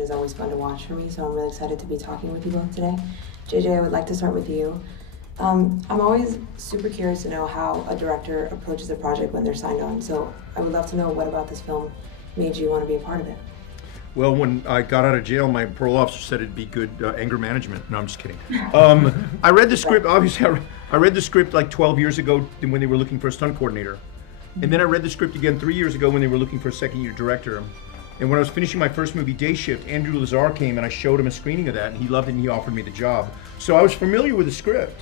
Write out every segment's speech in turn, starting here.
is always fun to watch for me, so I'm really excited to be talking with you both today. JJ, I would like to start with you. I'm always super curious to know how a director approaches a project when they're signed on, so I would love to know what about this film made you want to be a part of it. Well, when I got out of jail, my parole officer said it'd be good anger management. No, I'm just kidding. I read the script, obviously, I read the script like 12 years ago when they were looking for a stunt coordinator. And then I read the script again 3 years ago when they were looking for a second-year director. And when I was finishing my first movie, Day Shift, Andrew Lazar came and I showed him a screening of that, and he loved it and he offered me the job. So I was familiar with the script,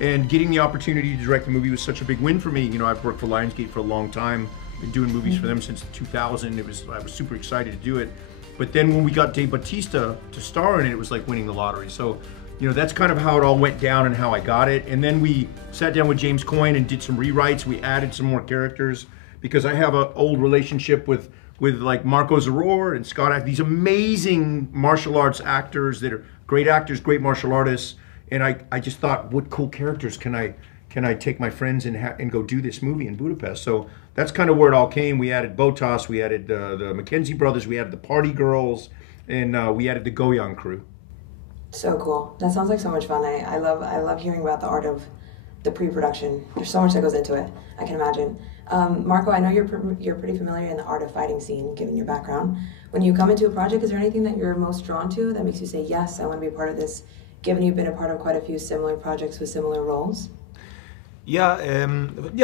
and getting the opportunity to direct the movie was such a big win for me. You know, I've worked for Lionsgate for a long time, been doing movies for them since 2000. I was super excited to do it. But then when we got Dave Batista to star in it, it was like winning the lottery. So, you know, that's kind of how it all went down and how I got it. And then we sat down with James Coyne and did some rewrites. We added some more characters because I have an old relationship with like Marko Zaror and Scott, these amazing martial arts actors that are great actors, great martial artists. And I just thought, what cool characters can I take my friends and go do this movie in Budapest? So that's kind of where it all came. We added Botas, we added the McKenzie brothers, we added the Party Girls, and we added the Goyang crew. So cool. That sounds like so much fun. I love hearing about the art of the pre-production. There's so much that goes into it, I can imagine. Marko, I know you're pretty familiar in the art of fighting scene, given your background. When you come into a project, is there anything that you're most drawn to that makes you say, yes, I want to be a part of this, given you've been a part of quite a few similar projects with similar roles? Yeah,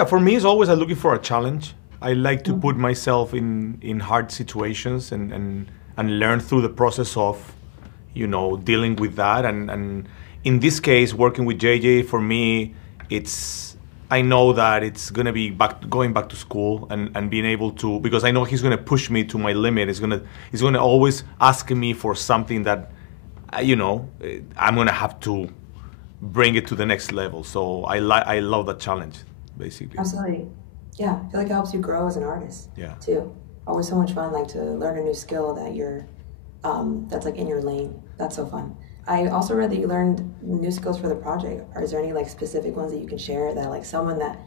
for me, it's always looking for a challenge. I like to put myself in hard situations and learn through the process of, you know, dealing with that. And in this case, working with JJ, for me, I know that it's going to be going back to school and being able to, because I know he's going to push me to my limit. He's going to always ask me for something that, you know, I'm going to have to bring it to the next level. So I love that challenge, basically. Absolutely. Yeah, I feel like it helps you grow as an artist, too. Always so much fun, like to learn a new skill that that's like in your lane. That's so fun. I also read that you learned new skills for the project. Is there any like specific ones that you can share that like someone that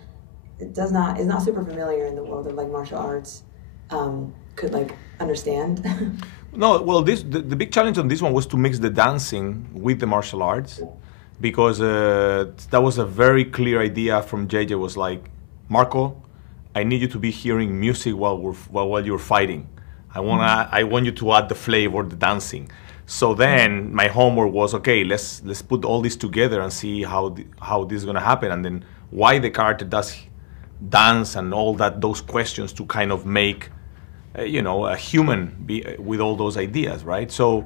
is not super familiar in the world of like martial arts could like understand? No, well, the big challenge on this one was to mix the dancing with the martial arts, because that was a very clear idea from JJ. Was like, Marko, I need you to be hearing music while you're fighting. I want you to add the flavor, the dancing. So then my homework was, okay, let's put all this together and see how this is gonna happen, and then why the character does dance and all those questions to kind of make, you know, a human with all those ideas, right? So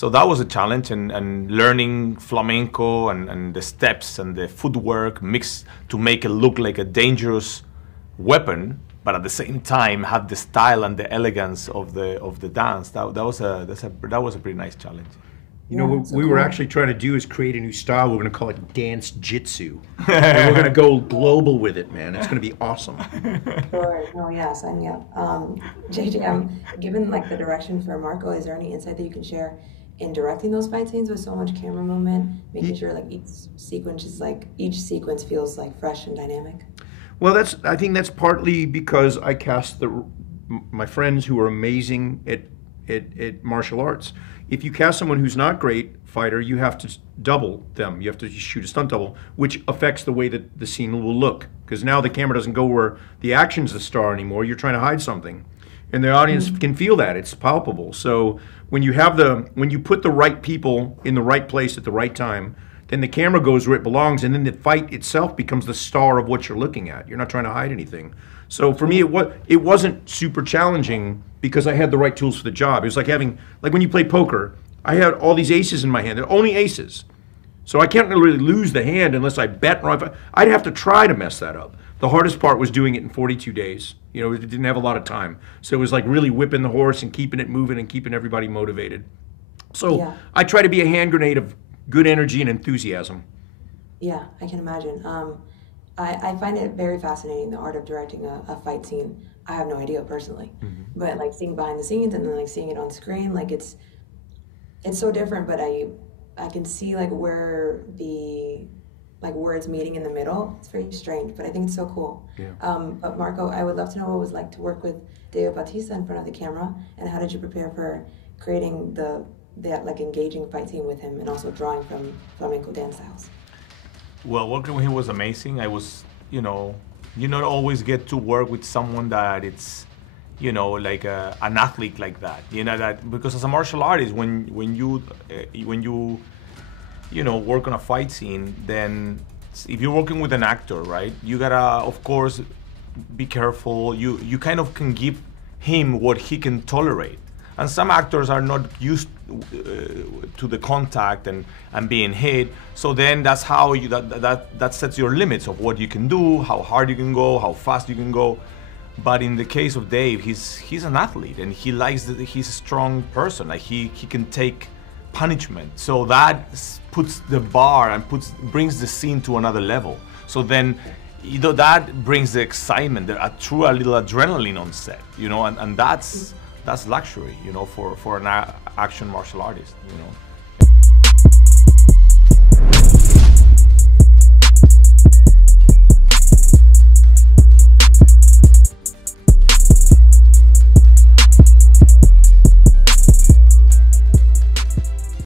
that was a challenge, and learning flamenco and the steps and the footwork mixed to make it look like a dangerous weapon, but at the same time have the style and the elegance of the dance. That was a pretty nice challenge. You know, what we were actually trying to do is create a new style. We're going to call it dance jitsu. And we're going to go global with it, man. It's going to be awesome. Sure. Oh yeah, sign me up. JJ, given like the direction for Marko, is there any insight that you can share in directing those fight scenes with so much camera movement, making sure like each sequence feels like fresh and dynamic? Well, I think that's partly because I cast my friends who are amazing at martial arts. If you cast someone who's not great fighter, you have to double them. You have to shoot a stunt double, which affects the way that the scene will look. Because now the camera doesn't go where the action's the star anymore. You're trying to hide something, and the audience can feel that. It's palpable. So when you put the right people in the right place at the right time, then the camera goes where it belongs, and then the fight itself becomes the star of what you're looking at. You're not trying to hide anything. So for me, it wasn't super challenging because I had the right tools for the job. It was like like when you play poker, I had all these aces in my hand. They're only aces. So I can't really lose the hand unless I bet wrong. I'd have to try to mess that up. The hardest part was doing it in 42 days. You know, it didn't have a lot of time. So it was like really whipping the horse and keeping it moving and keeping everybody motivated. So I try to be a hand grenade of good energy and enthusiasm. Yeah, I can imagine. I find it very fascinating, the art of directing a fight scene. I have no idea personally, but like seeing behind the scenes and then like seeing it on screen, like it's so different. But I can see like where it's meeting in the middle. It's very strange, but I think it's so cool. Yeah. But Marko, I would love to know what it was like to work with Dave Batista in front of the camera, and how did you prepare for creating that like engaging fight scene with him and also drawing from flamenco dance styles? Well, working with him was amazing. I was, you not always get to work with someone that it's, like an athlete like that. That because as a martial artist, when you work on a fight scene, then if you're working with an actor, right, you gotta, of course, be careful. You kind of can give him what he can tolerate. And some actors are not used to the contact and being hit. So then that's how that sets your limits of what you can do, how hard you can go, how fast you can go. But in the case of Dave, he's an athlete and he likes he's a strong person. Like he can take punishment. So that puts the bar and brings the scene to another level. So then that brings the excitement, a little adrenaline on set, and that's luxury, for an action martial artist,